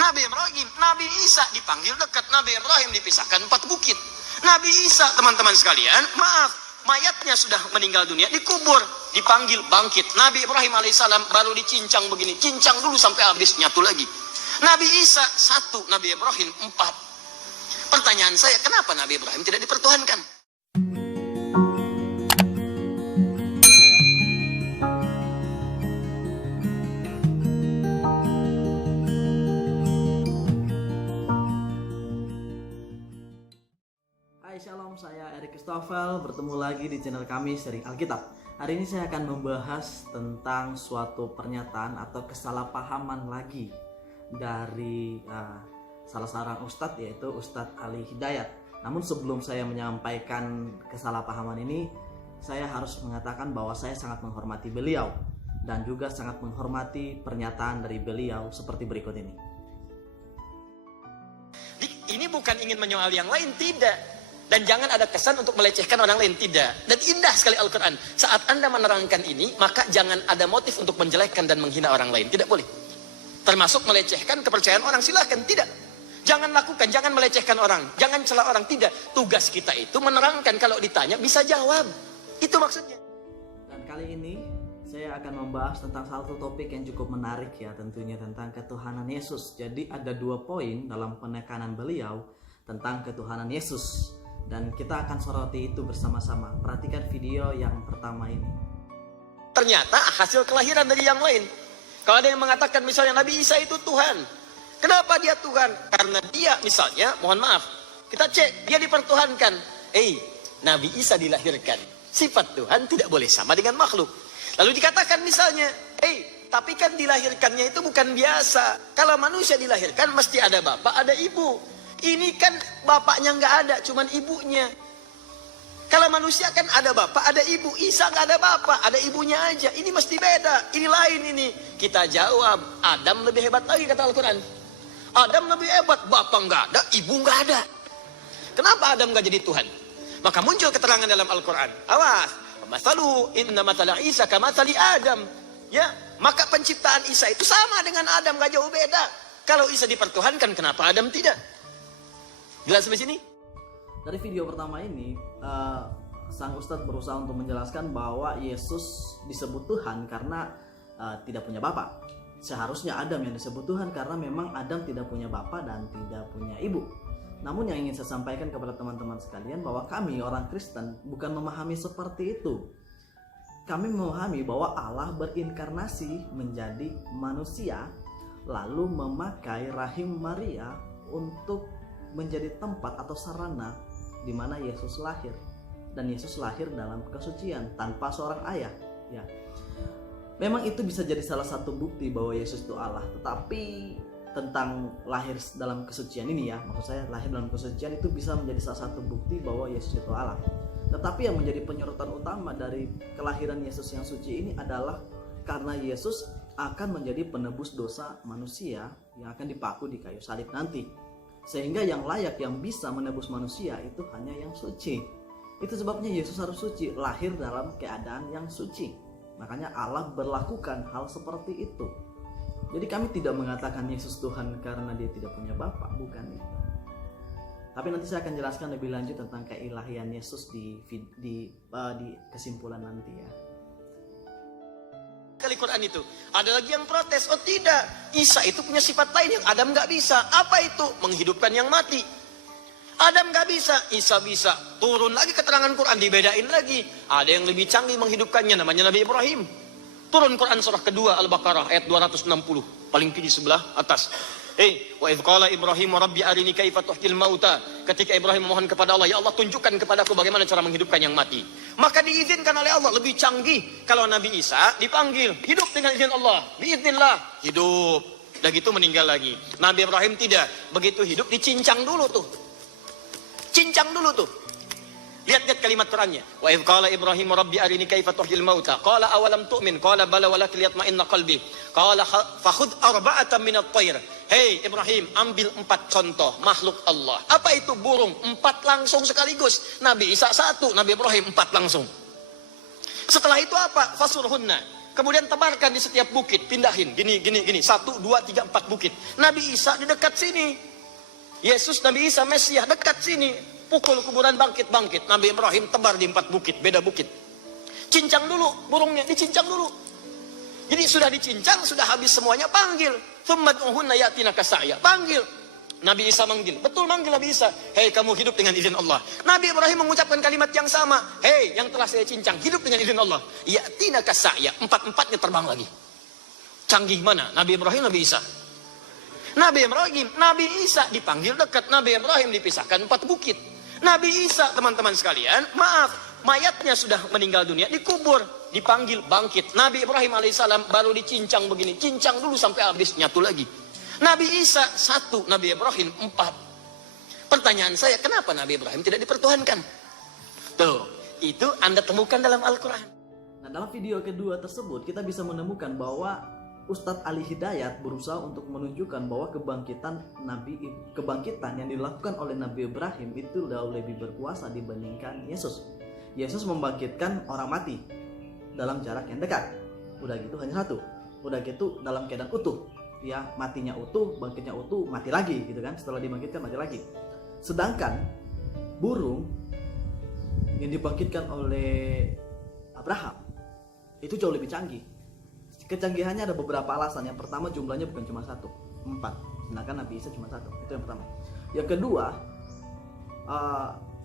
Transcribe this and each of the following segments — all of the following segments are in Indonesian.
Nabi Ibrahim, Nabi Isa dipanggil dekat, Nabi Ibrahim dipisahkan 4 bukit. Nabi Isa, teman-teman sekalian, maaf, mayatnya sudah meninggal dunia, dikubur, dipanggil bangkit. Nabi Ibrahim alaihissalam baru dicincang begini, cincang dulu sampai habis, nyatu lagi. Nabi Isa 1, Nabi Ibrahim 4. Pertanyaan saya, kenapa Nabi Ibrahim tidak dipertuhankan? Hai Shalom, saya Erik Christoffel, bertemu lagi di channel kami Sharing Alkitab. Hari ini saya akan membahas tentang suatu pernyataan atau kesalahpahaman lagi dari salah seorang ustadz, yaitu Ustadz Ali Hidayat. Namun sebelum saya menyampaikan kesalahpahaman ini, saya harus mengatakan bahwa saya sangat menghormati beliau dan juga sangat menghormati pernyataan dari beliau seperti berikut ini. Ini bukan ingin menyoal yang lain, tidak. Dan jangan ada kesan untuk melecehkan orang lain, tidak. Dan indah sekali Al-Quran. Saat Anda menerangkan ini, maka jangan ada motif untuk menjelekkan dan menghina orang lain. Tidak boleh. Termasuk melecehkan kepercayaan orang, silahkan. Tidak. Jangan lakukan, jangan melecehkan orang. Jangan celah orang, tidak. Tugas kita itu menerangkan, kalau ditanya bisa jawab. Itu maksudnya. Dan kali ini saya akan membahas tentang satu topik yang cukup menarik ya, tentunya tentang ketuhanan Yesus. Jadi ada 2 poin dalam penekanan beliau tentang ketuhanan Yesus. Dan kita akan soroti itu bersama-sama. Perhatikan video yang pertama ini. Ternyata hasil kelahiran dari yang lain. Kalau ada yang mengatakan misalnya Nabi Isa itu Tuhan. Kenapa dia Tuhan? Karena dia misalnya, mohon maaf, kita cek, dia dipertuhankan. Nabi Isa dilahirkan. Sifat Tuhan tidak boleh sama dengan makhluk. Lalu dikatakan misalnya, tapi kan dilahirkannya itu bukan biasa. Kalau manusia dilahirkan mesti ada bapak, ada ibu. Ini kan bapaknya nggak ada, cuman ibunya. Kalau manusia kan ada bapak, ada ibu. Isa nggak ada bapak, ada ibunya aja. Ini mesti beda, ini lain ini. Kita jawab, Adam lebih hebat lagi kata Al-Quran. Adam lebih hebat, bapak nggak ada, ibu nggak ada. Kenapa Adam nggak jadi Tuhan? Maka muncul keterangan dalam Al-Quran. Awas, masalu inna matala Isa kamathali Adam. Ya, maka penciptaan Isa itu sama dengan Adam, nggak jauh beda. Kalau Isa dipertuhankan, kenapa Adam tidak? Jelas sampai sini? Dari video pertama ini, sang ustadz berusaha untuk menjelaskan bahwa Yesus disebut Tuhan karena tidak punya bapak. Seharusnya Adam yang disebut Tuhan karena memang Adam tidak punya bapak dan tidak punya ibu. Namun yang ingin saya sampaikan kepada teman-teman sekalian bahwa kami orang Kristen bukan memahami seperti itu. Kami memahami bahwa Allah berinkarnasi menjadi manusia, lalu memakai rahim Maria untuk menjadi tempat atau sarana di mana Yesus lahir. Dan Yesus lahir dalam kesucian tanpa seorang ayah, ya. Memang itu bisa jadi salah satu bukti bahwa Yesus itu Allah. Tetapi tentang lahir dalam kesucian ini ya, maksud saya lahir dalam kesucian itu bisa menjadi salah satu bukti bahwa Yesus itu Allah. Tetapi yang menjadi penyorotan utama dari kelahiran Yesus yang suci ini adalah karena Yesus akan menjadi penebus dosa manusia yang akan dipaku di kayu salib nanti. Sehingga yang layak, yang bisa menebus manusia itu hanya yang suci. Itu sebabnya Yesus harus suci, lahir dalam keadaan yang suci. Makanya Allah berlakukan hal seperti itu. Jadi kami tidak mengatakan Yesus Tuhan karena dia tidak punya bapak, bukan itu. Tapi nanti saya akan jelaskan lebih lanjut tentang keilahian Yesus di kesimpulan nanti ya. Kali Quran itu ada lagi yang protes, oh tidak, Isa itu punya sifat lain yang Adam nggak bisa. Apa itu? Menghidupkan yang mati. Adam nggak bisa, Isa bisa. Turun lagi keterangan Quran, dibedain lagi. Ada yang lebih canggih menghidupkannya, namanya Nabi Ibrahim. Turun Quran surah kedua Al-Baqarah ayat 260, paling tinggi sebelah atas. Wa idh qala Ibrahim rabbi arini kaifa tuhyil mauta. Ketika Ibrahim memohon kepada Allah, ya Allah tunjukkan kepadaku bagaimana cara menghidupkan yang mati. Maka diizinkan oleh Allah, lebih canggih. Kalau Nabi Isa dipanggil, hidup dengan izin Allah, biiznillah, hidup. Dan gitu meninggal lagi. Nabi Ibrahim tidak, begitu hidup dicincang dulu tuh. Cincang dulu tuh. Lihat kalimat Qurannya. Wa idh qala Ibrahim rabbi arini kaifa tuhyil mauta. Qala awalam tu'min? Qala bala walakin liyatma'inna qalbi. Qala fakhudh arba'atan minat tayr. Hei Ibrahim, ambil 4 contoh makhluk Allah. Apa itu burung? 4 langsung sekaligus. Nabi Isa 1, Nabi Ibrahim 4 langsung. Setelah itu apa? Fasurhunna. Kemudian tebarkan di setiap bukit, pindahin. Gini. 1, 2, 3, 4 bukit. Nabi Isa di dekat sini. Yesus, Nabi Isa, Mesias dekat sini. Pukul kuburan, bangkit. Nabi Ibrahim tebar di 4 bukit, beda bukit. Cincang dulu, burungnya dicincang dulu. Jadi sudah dicincang, sudah habis semuanya, panggil. Tsumma ud'uhunna ya'tinaka sa'ya. Panggil. Nabi Isa manggil. Betul manggil Nabi Isa. Hei, kamu hidup dengan izin Allah. Nabi Ibrahim mengucapkan kalimat yang sama. Hei, yang telah saya cincang, hidup dengan izin Allah. Ya'tinaka sa'ya. 4-4-nya terbang lagi. Canggih mana? Nabi Ibrahim, Nabi Isa. Nabi Ibrahim, Nabi Isa dipanggil dekat. Nabi Ibrahim dipisahkan 4 bukit. Nabi Isa, teman-teman sekalian, maaf, mayatnya sudah meninggal dunia, dikubur, dipanggil, bangkit. Nabi Ibrahim alaihissalam baru dicincang begini, cincang dulu sampai habis, nyatu lagi. Nabi Isa 1, Nabi Ibrahim 4. Pertanyaan saya, kenapa Nabi Ibrahim tidak dipertuhankan? Tuh, itu Anda temukan dalam Al-Quran. Nah, dalam video kedua tersebut kita bisa menemukan bahwa Ustadz Ali Hidayat berusaha untuk menunjukkan bahwa kebangkitan yang dilakukan oleh Nabi Ibrahim itu jauh lebih berkuasa dibandingkan Yesus. Yesus membangkitkan orang mati dalam jarak yang dekat. Udah gitu hanya 1. Udah gitu dalam keadaan utuh. Ya, matinya utuh, bangkitnya utuh, mati lagi gitu kan. Setelah dibangkitkan mati lagi. Sedangkan burung yang dibangkitkan oleh Abraham itu jauh lebih canggih. Kecanggihannya ada beberapa alasan. Yang pertama, jumlahnya bukan cuma 1, 4. Sedangkan Nabi Isa cuma 1. Itu yang pertama. Yang kedua,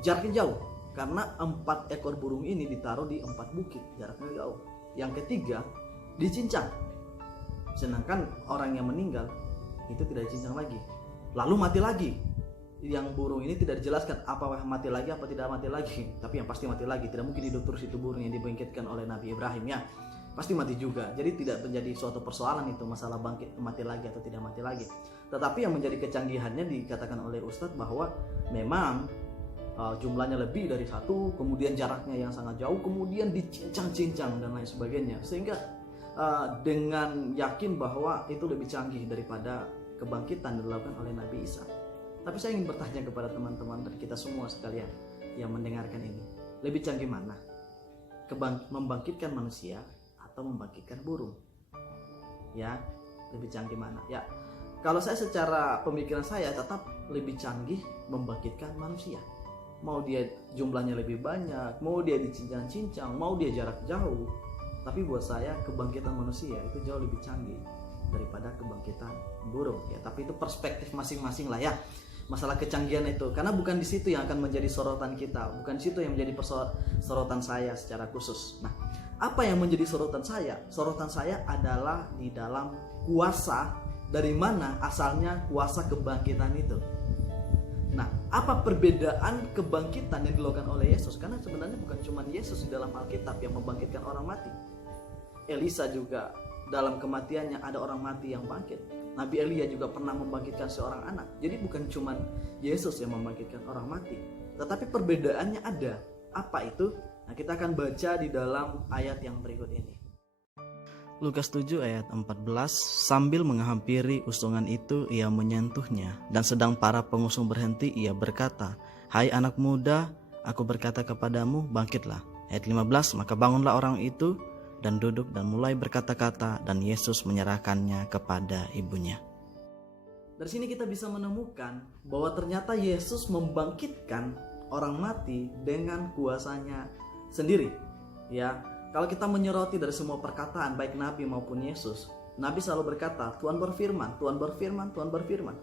jaraknya jauh. Karena 4 ekor burung ini ditaruh di 4 bukit. Jaraknya jauh. Yang ketiga, dicincang. Sedangkan orang yang meninggal itu tidak dicincang lagi. Lalu mati lagi. Yang burung ini tidak dijelaskan apakah mati lagi apa tidak mati lagi. Tapi yang pasti mati lagi. Tidak mungkin hidup terus itu burung yang dibangkitkan oleh Nabi Ibrahim ya. Pasti mati juga. Jadi tidak menjadi suatu persoalan itu masalah bangkit mati lagi atau tidak mati lagi. Tetapi yang menjadi kecanggihannya dikatakan oleh Ustadz bahwa memang jumlahnya lebih dari 1, kemudian jaraknya yang sangat jauh, kemudian dicincang-cincang dan lain sebagainya. Sehingga dengan yakin bahwa itu lebih canggih daripada kebangkitan dilakukan oleh Nabi Isa. Tapi saya ingin bertanya kepada teman-teman dan kita semua sekalian yang mendengarkan ini, lebih canggih mana? Membangkitkan manusia atau membangkitkan burung? Ya, lebih canggih mana? Ya, kalau saya secara pemikiran saya tetap lebih canggih membangkitkan manusia. Mau dia jumlahnya lebih banyak, mau dia dicincang-cincang, mau dia jarak jauh, tapi buat saya kebangkitan manusia itu jauh lebih canggih daripada kebangkitan burung. Ya, tapi itu perspektif masing-masing lah ya. Masalah kecanggihan itu, karena bukan di situ yang akan menjadi sorotan kita, bukan di situ yang menjadi sorotan saya secara khusus. Nah, apa yang menjadi sorotan saya? Sorotan saya adalah di dalam kuasa, dari mana asalnya kuasa kebangkitan itu. Nah, apa perbedaan kebangkitan yang dilakukan oleh Yesus? Karena sebenarnya bukan cuma Yesus di dalam Alkitab yang membangkitkan orang mati. Elisa juga dalam kematiannya ada orang mati yang bangkit. Nabi Elia juga pernah membangkitkan seorang anak. Jadi bukan cuma Yesus yang membangkitkan orang mati, tetapi perbedaannya ada. Apa itu? Nah, kita akan baca di dalam ayat yang berikut ini. Lukas 7 ayat 14, sambil menghampiri usungan itu ia menyentuhnya, dan sedang para pengusung berhenti ia berkata, "Hai anak muda, aku berkata kepadamu, bangkitlah." Ayat 15, maka bangunlah orang itu dan duduk dan mulai berkata-kata, dan Yesus menyerahkannya kepada ibunya. Dari sini kita bisa menemukan bahwa ternyata Yesus membangkitkan orang mati dengan kuasanya sendiri. Ya, kalau kita menyoroti dari semua perkataan baik Nabi maupun Yesus, Nabi selalu berkata, Tuhan berfirman, Tuhan berfirman, Tuhan berfirman.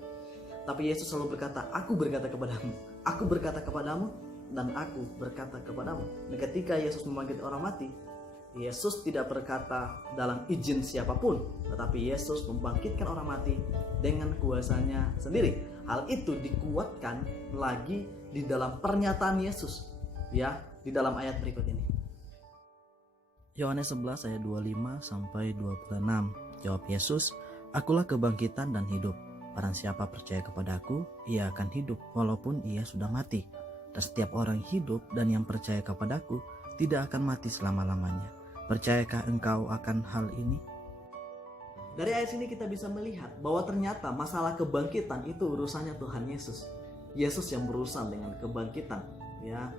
Tapi Yesus selalu berkata, aku berkata kepadamu, aku berkata kepadamu, dan aku berkata kepadamu. Dan ketika Yesus membangkit orang mati, Yesus tidak berkata dalam izin siapapun, tetapi Yesus membangkitkan orang mati dengan kuasanya sendiri. Hal itu dikuatkan lagi di dalam pernyataan Yesus, ya, di dalam ayat berikut ini. Yohanes 11 ayat 25 sampai 26. Jawab Yesus, "Akulah kebangkitan dan hidup. Barang siapa percaya kepadaku, ia akan hidup walaupun ia sudah mati. Dan setiap orang hidup dan yang percaya kepadaku tidak akan mati selama-lamanya. Percayakah engkau akan hal ini?" Dari ayat ini kita bisa melihat bahwa ternyata masalah kebangkitan itu urusannya Tuhan Yesus. Yesus yang berurusan dengan kebangkitan, ya.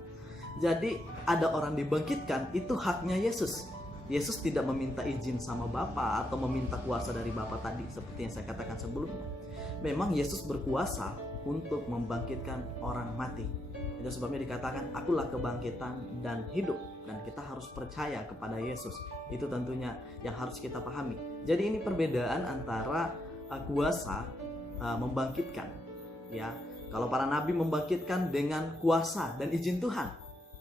Jadi ada orang dibangkitkan itu haknya Yesus. Yesus tidak meminta izin sama Bapa atau meminta kuasa dari Bapa tadi seperti yang saya katakan sebelumnya. Memang Yesus berkuasa untuk membangkitkan orang mati. Itu sebabnya dikatakan, akulah kebangkitan dan hidup. Dan kita harus percaya kepada Yesus. Itu tentunya yang harus kita pahami. Jadi ini perbedaan antara kuasa membangkitkan. Ya, kalau para nabi membangkitkan dengan kuasa dan izin Tuhan.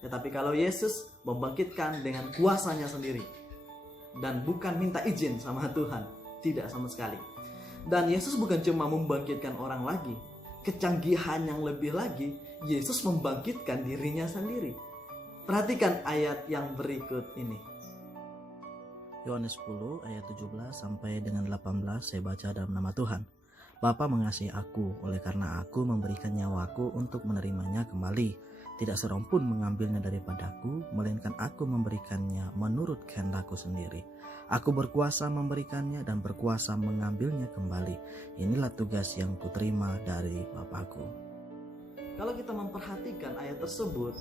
Tetapi kalau Yesus membangkitkan dengan kuasanya sendiri. Dan bukan minta izin sama Tuhan. Tidak sama sekali. Dan Yesus bukan cuma membangkitkan orang lagi. Kecanggihan yang lebih lagi, Yesus membangkitkan dirinya sendiri. Perhatikan ayat yang berikut ini. Yohanes 10 ayat 17 sampai dengan 18 saya baca dalam nama Tuhan. Bapa mengasihi aku, oleh karena aku memberikan nyawaku untuk menerimanya kembali. Tidak seorang pun mengambilnya daripadaku, melainkan aku memberikannya menurut kehendakku sendiri. Aku berkuasa memberikannya dan berkuasa mengambilnya kembali. Inilah tugas yang kuterima dari Bapakku. Kalau kita memperhatikan ayat tersebut,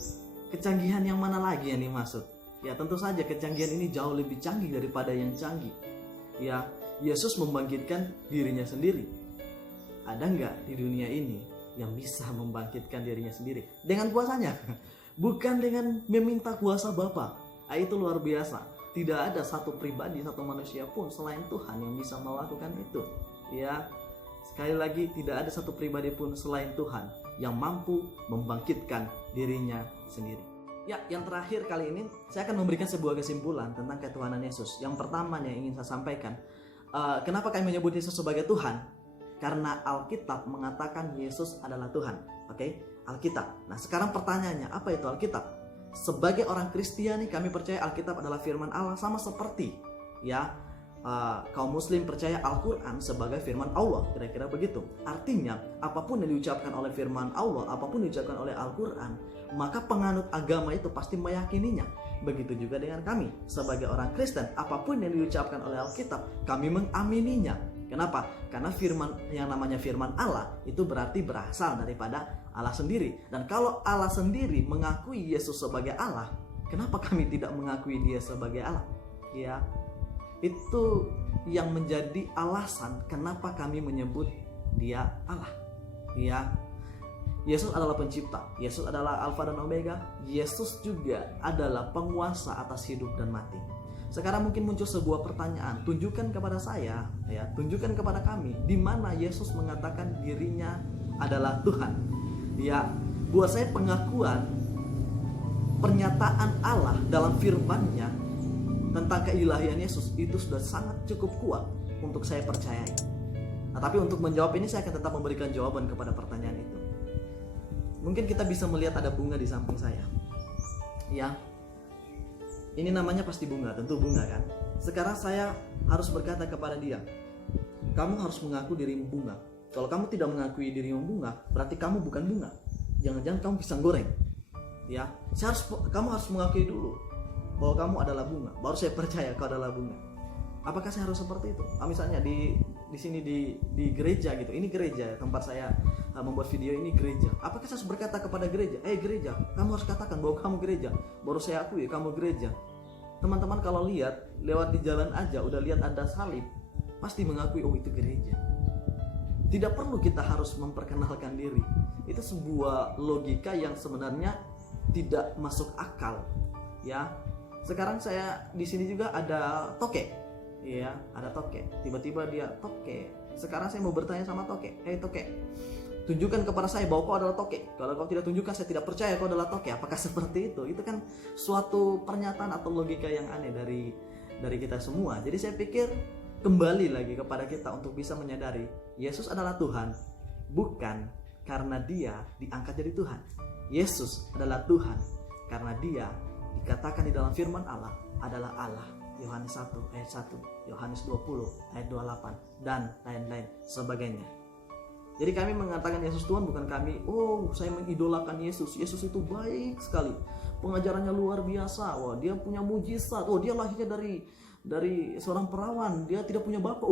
kecanggihan yang mana lagi yang dimaksud? Ya tentu saja kecanggihan ini jauh lebih canggih daripada yang canggih. Ya, Yesus membangkitkan dirinya sendiri. Ada nggak di dunia ini yang bisa membangkitkan dirinya sendiri dengan kuasanya? Bukan dengan meminta kuasa Bapa. Itu luar biasa. Tidak ada satu pribadi, satu manusia pun selain Tuhan yang bisa melakukan itu. Ya, sekali lagi tidak ada satu pribadi pun selain Tuhan yang mampu membangkitkan dirinya sendiri. Ya, yang terakhir kali ini saya akan memberikan sebuah kesimpulan tentang ketuhanan Yesus. Yang pertama yang ingin saya sampaikan, kenapa kami menyebut Yesus sebagai Tuhan? Karena Alkitab mengatakan Yesus adalah Tuhan. Oke, Alkitab. Nah, sekarang pertanyaannya, apa itu Alkitab? Sebagai orang Kristiani kami percaya Alkitab adalah firman Allah, sama seperti ya kaum muslim percaya Al-Quran sebagai firman Allah, kira-kira begitu. Artinya apapun yang diucapkan oleh firman Allah, apapun yang diucapkan oleh Al-Quran, maka penganut agama itu pasti meyakininya. Begitu juga dengan kami sebagai orang Kristen, apapun yang diucapkan oleh Alkitab kami mengamininya. Kenapa? Karena firman yang namanya firman Allah itu berarti berasal daripada Allah sendiri. Dan kalau Allah sendiri mengakui Yesus sebagai Allah, kenapa kami tidak mengakui Dia sebagai Allah? Ya, itu yang menjadi alasan kenapa kami menyebut Dia Allah. Ya, Yesus adalah pencipta, Yesus adalah Alfa dan Omega, Yesus juga adalah penguasa atas hidup dan mati. Sekarang mungkin muncul sebuah pertanyaan, tunjukkan kepada saya, ya, tunjukkan kepada kami di mana Yesus mengatakan dirinya adalah Tuhan. Ya, buat saya pengakuan pernyataan Allah dalam firman-Nya tentang keilahian Yesus itu sudah sangat cukup kuat untuk saya percayai. Nah, tapi untuk menjawab ini saya akan tetap memberikan jawaban kepada pertanyaan itu. Mungkin kita bisa melihat ada bunga di samping saya. Ya. Ini namanya pasti bunga, tentu bunga kan. Sekarang saya harus berkata kepada dia, kamu harus mengaku dirimu bunga. Kalau kamu tidak mengakui dirimu bunga, berarti kamu bukan bunga. Jangan-jangan kamu pisang goreng. Ya, kamu harus mengakui dulu bahwa kamu adalah bunga. Baru saya percaya kau adalah bunga. Apakah saya harus seperti itu? Misalnya di sini di gereja gitu. Ini gereja tempat saya membuat video ini gereja. Apakah saya harus berkata kepada gereja, gereja, kamu harus katakan bahwa kamu gereja. Baru saya akui kamu gereja. Teman-teman kalau lihat lewat di jalan aja udah lihat ada salib, pasti mengakui oh itu gereja. Tidak perlu kita harus memperkenalkan diri. Itu sebuah logika yang sebenarnya tidak masuk akal. Ya. Sekarang saya di sini juga ada toke. Ya, ada toke. Tiba-tiba dia toke. Sekarang saya mau bertanya sama toke. Toke, tunjukkan kepada saya bahwa kau adalah toke. Kalau kau tidak tunjukkan, saya tidak percaya kau adalah toke. Apakah seperti itu? Itu kan suatu pernyataan atau logika yang aneh dari kita semua. Jadi saya pikir kembali lagi kepada kita untuk bisa menyadari Yesus adalah Tuhan, bukan karena Dia diangkat jadi Tuhan. Yesus adalah Tuhan karena Dia dikatakan di dalam firman Allah adalah Allah. Yohanes 1 ayat 1, Yohanes 20 ayat 28 dan lain-lain sebagainya. Jadi kami mengatakan Yesus Tuhan bukan kami, saya mengidolakan Yesus. Yesus itu baik sekali. Pengajarannya luar biasa. Wah, dia punya mujizat. Dia lahirnya dari seorang perawan. Dia tidak punya bapak.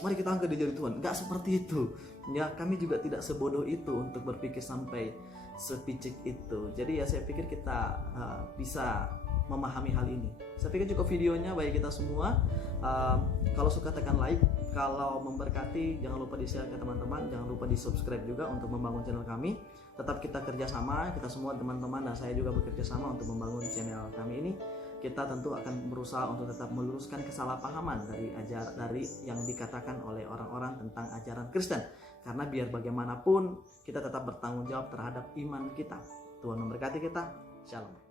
Mari kita angkat dia jadi Tuhan. Enggak seperti itu. Ya, kami juga tidak sebodoh itu untuk berpikir sampai sepicik itu. Jadi ya saya pikir kita bisa memahami hal ini. Saya pikir cukup videonya bagi kita semua. Kalau suka tekan like, kalau memberkati jangan lupa di-share ke teman-teman, jangan lupa di-subscribe juga untuk membangun channel kami. Tetap kita kerjasama, kita semua teman-teman dan saya juga bekerja sama untuk membangun channel kami ini. Kita tentu akan berusaha untuk tetap meluruskan kesalahpahaman dari yang dikatakan oleh orang-orang tentang ajaran Kristen. Karena biar bagaimanapun kita tetap bertanggung jawab terhadap iman kita. Tuhan memberkati kita. Shalom.